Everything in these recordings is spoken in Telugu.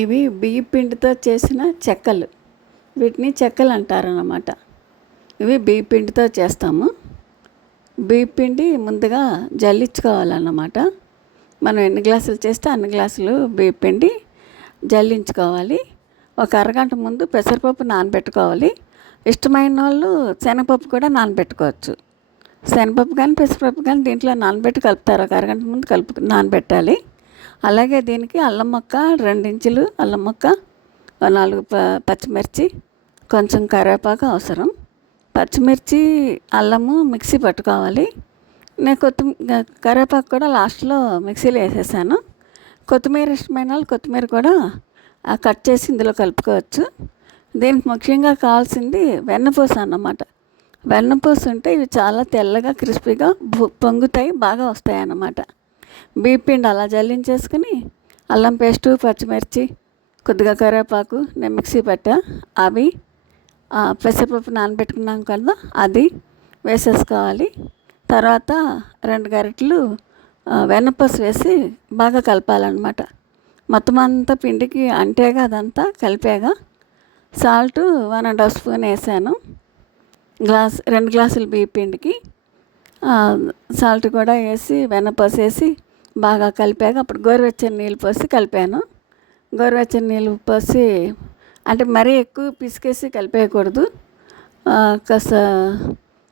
ఇవి బియ్య పిండితో చేసిన చెక్కలు. వీటిని చెక్కలు అంటారన్నమాట. ఇవి బియ్య పిండితో చేస్తాము. బియ్య పిండి ముందుగా జల్లించుకోవాలన్నమాట. మనం ఎన్ని గ్లాసులు చేస్తే అన్ని గ్లాసులు బియ్య పిండి జల్లించుకోవాలి. ఒక అరగంట ముందు పెసరపప్పు నానబెట్టుకోవాలి. ఇష్టమైన వాళ్ళు శనగపప్పు కూడా నానబెట్టుకోవచ్చు. శనగపప్పు కానీ పెసరపప్పు కానీ దీంట్లో నానబెట్టి కలుపుతారు. ఒక అరగంట ముందు నానబెట్టాలి. అలాగే దీనికి అల్లం ముక్క 2 ఇంచులు అల్లం ముక్క, 4 పచ్చిమిర్చి, కొంచెం కరివేపాకు అవసరం. పచ్చిమిర్చి అల్లము మిక్సీ పట్టుకోవాలి. నేను కరివేపాకు కూడా లాస్ట్లో మిక్సీలో వేసేసాను. కొత్తిమీర ఇష్టమైన వాళ్ళు కొత్తిమీర కూడా కట్ చేసి ఇందులో కలుపుకోవచ్చు. దీనికి ముఖ్యంగా కావాల్సింది వెన్నపూస అన్నమాట. వెన్నపూస ఉంటే ఇవి చాలా తెల్లగా క్రిస్పీగా పొంగుతాయి, బాగా వస్తాయి అన్నమాట. బియ్య పిండి అలా జల్లించేసుకుని అల్లం పేస్టు, పచ్చిమిర్చి, కొద్దిగా కరివేపాకు నేను మిక్సీ పట్టా, అవి పెసరపప్పు నానబెట్టుకున్నాం కదా అది వేసేసుకోవాలి. తర్వాత 2 గరిటెలు వెన్నపూస వేసి బాగా కలపాలన్నమాట. మొత్తం అంతా పిండికి అంటేగా అదంతా కలిపేగా. సాల్ట్ 1½ స్పూన్ వేసాను. 2 గ్లాసులు బియ్య పిండికి సాల్ట్ కూడా వేసి వెన్నపూస వేసి బాగా కలిపాక అప్పుడు గోరువెచ్చని నీళ్ళు పోసి కలిపాను. గోరువెచ్చని నీళ్ళు పోసి అంటే మరీ ఎక్కువ పిసికేసి కలిపేయకూడదు. కాస్త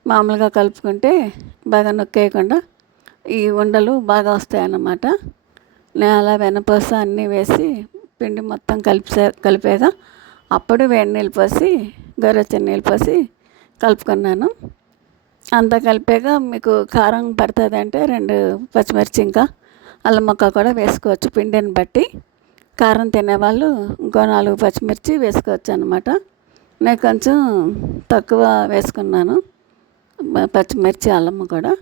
మామూలుగా కలుపుకుంటే బాగా నొక్కేయకుండా ఈ ఉండలు బాగా వస్తాయి అన్నమాట. నేను అలా వెన్నపూస అన్నీ వేసి పిండి మొత్తం కలిపాక అప్పుడు వేడి నీళ్ళు పోసి గోరువెచ్చని నీళ్ళు పోసి కలుపుకున్నాను. అంతా కలిపాక మీకు కారం పడుతుంది అంటే 2 పచ్చిమిర్చి ఇంకా అల్లం ముక్క కూడా వేసుకోవచ్చు. పిండిని బట్టి కారం తినేవాళ్ళు ఇంకో 4 పచ్చిమిర్చి వేసుకోవచ్చు అన్నమాట. నేను కొంచెం తక్కువ వేసుకున్నాను పచ్చిమిర్చి, అల్లం కూడా.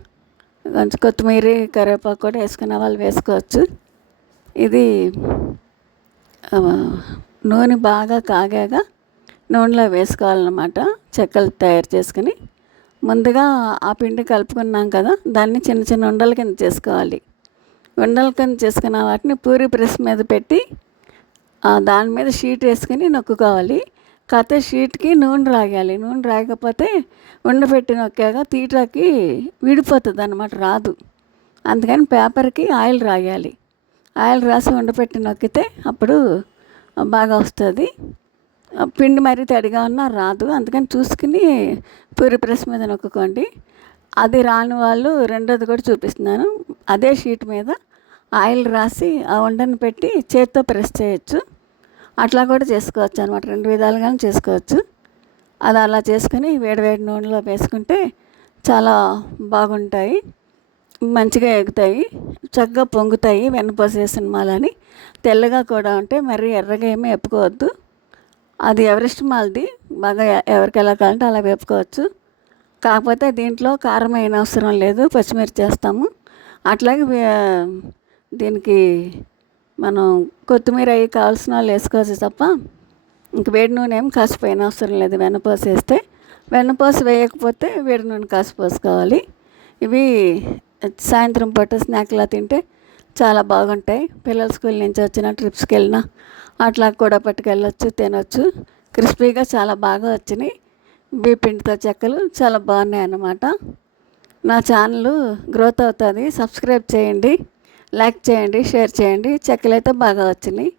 కొంచెం కొత్తిమీర, కరివేపాకు కూడా వేసుకునే వాళ్ళు వేసుకోవచ్చు. ఇది నూనె బాగా కాగాక నూనెలో వేసుకోవాలన్నమాట. చెక్కలు తయారు చేసుకుని ముందుగా ఆ పిండి కలుపుకున్నాం కదా, దాన్ని చిన్న చిన్న ఉండల కింద చేసుకోవాలి. ఉండల కింద చేసుకున్న వాటిని పూరి ప్రెస్ మీద పెట్టి దాని మీద షీట్ వేసుకుని నొక్కుకోవాలి. కాకపోతే షీట్కి నూనె రాగాలి. నూనె రాకపోతే ఉండపెట్టి నొక్కాక తీటాకి విడిపోతుంది అన్నమాట, రాదు. అందుకని పేపర్కి ఆయిల్ రాయాలి. ఆయిల్ రాసి ఉండపెట్టి నొక్కితే అప్పుడు బాగా వస్తుంది. పిండి మరీ తడిగా ఉన్నా రాదు. అందుకని చూసుకుని పూరి ప్రెస్ మీద నొక్కుకోండి. అది రాని వాళ్ళు రెండోది కూడా చూపిస్తున్నాను. అదే షీట్ మీద ఆయిల్ రాసి ఆ ఉండని పెట్టి చేత్తో ప్రెస్ చేయొచ్చు. అట్లా కూడా చేసుకోవచ్చు అనమాట. 2 విధాలుగానే చేసుకోవచ్చు. అది అలా చేసుకుని వేడివేడి నూనెలో వేసుకుంటే చాలా బాగుంటాయి, మంచిగా ఎగుతాయి, చక్కగా పొంగుతాయి. వెన్నపూస వేసిన మాలని తెల్లగా కూడా ఉంటాయి. మరీ ఎర్రగా ఏమీ వేపుకోవద్దు. అది ఎవరిష్టం వాళ్ళది, బాగా ఎవరికి ఎలా కావాలంటే అలా వేపుకోవచ్చు. కాకపోతే దీంట్లో కారం అయిన అవసరం లేదు, పచ్చిమిర్చి వేస్తాము. అట్లాగే దీనికి మనం కొత్తిమీర అవి కావాల్సిన వాళ్ళు వేసుకోవచ్చు తప్ప ఇంక వేడి నూనె ఏం కాసిపోయిన అవసరం లేదు. వెన్నపూస వేస్తే, వెన్నపూస వేయకపోతే వేడి నూనె కాసిపోసుకోవాలి. ఇవి సాయంత్రం పూట స్నాక్లా తింటే చాలా బాగుంటాయి. పిల్లలు స్కూల్ నుంచి వచ్చిన ట్రిప్స్కి వెళ్ళినా అట్లా కూడా పట్టుకెళ్ళొచ్చు, తినొచ్చు. క్రిస్పీగా చాలా బాగా వచ్చినాయి. బియ్య పిండితో చెక్కలు చాలా బాగున్నాయి అన్నమాట. నా ఛానల్ గ్రోత్ అవుతుంది. సబ్స్క్రైబ్ చేయండి, లైక్ చేయండి, షేర్ చేయండి. చెక్కలు అయితే బాగా వచ్చినాయి.